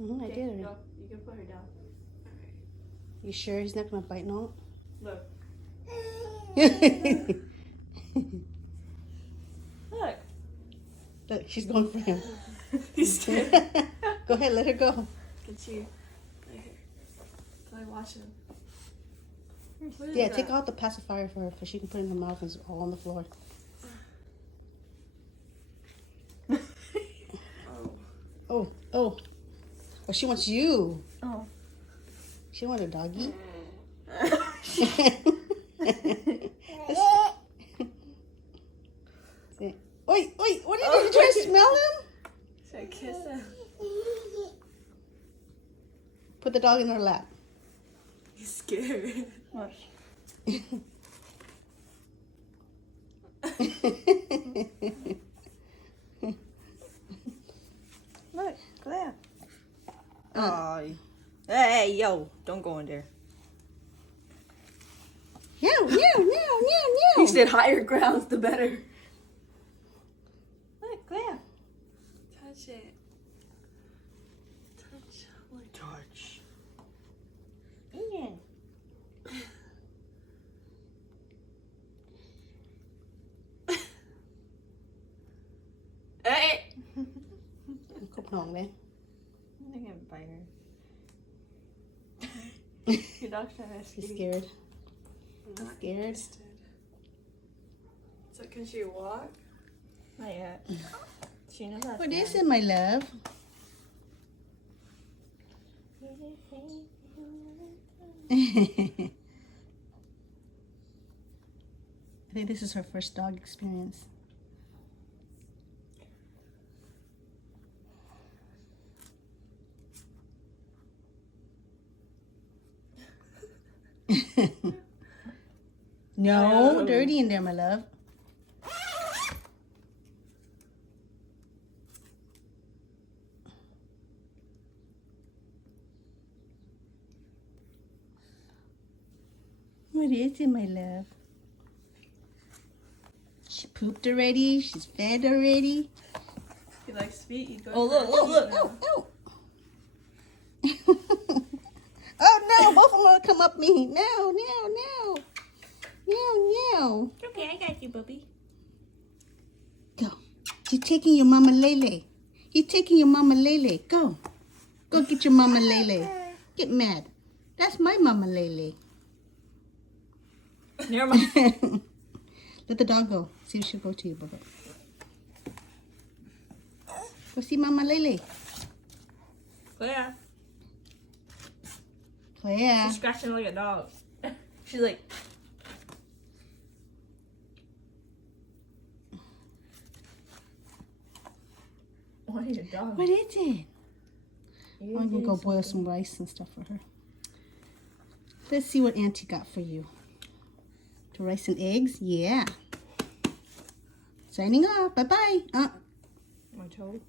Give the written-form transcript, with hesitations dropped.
I did already. Go. You can put her down. Okay. You sure he's not gonna bite no? Look. Look. Look, she's going for him. He's scared. Go ahead, let her go. Can she? Right here. Can I watch him? Yeah, take out the pacifier for her, so she can put it in her mouth and it's all on the floor. Oh, she wants you. Oh. She don't want a doggy. Oi, what are you doing? You trying to smell him? Should I kiss him? Put the dog in her lap. He's scared. Watch. Look, Kalaya. Oh, hey, yo, don't go in there. Meow. He said higher grounds, the better. Look, Kalaya. Touch it. Touch. Look. Touch. Yeah. Hey! Cúp hồn đi. I'm gonna bite her. Your dog's trying to escape. She's scared. I'm not Scared? interested. So can she walk? Not yet. She knows how to What is stand. it, my love? I think this is her first dog experience. No, dirty in there, my love. What is it, my love? She pooped already. She's fed already. He likes feet. You go. Oh, look. Oh, no. Both of them want to come up me. No. Okay, I got you, Bubby. Go. You're taking your mama Lele. You're taking your mama Lele. Go. Go get your mama Lele. Get mad. That's my mama Lele. Never mind. Let the dog go. See if she'll go to you, Bubba. Go see mama Lele. Kalaya. Kalaya. She's scratching like a dog. She's like. Why is a dog? What is it? I'm going to go boil some rice and stuff for her. Let's see what Auntie got for you. The rice and eggs? Yeah. Signing off. Bye-bye. My toe.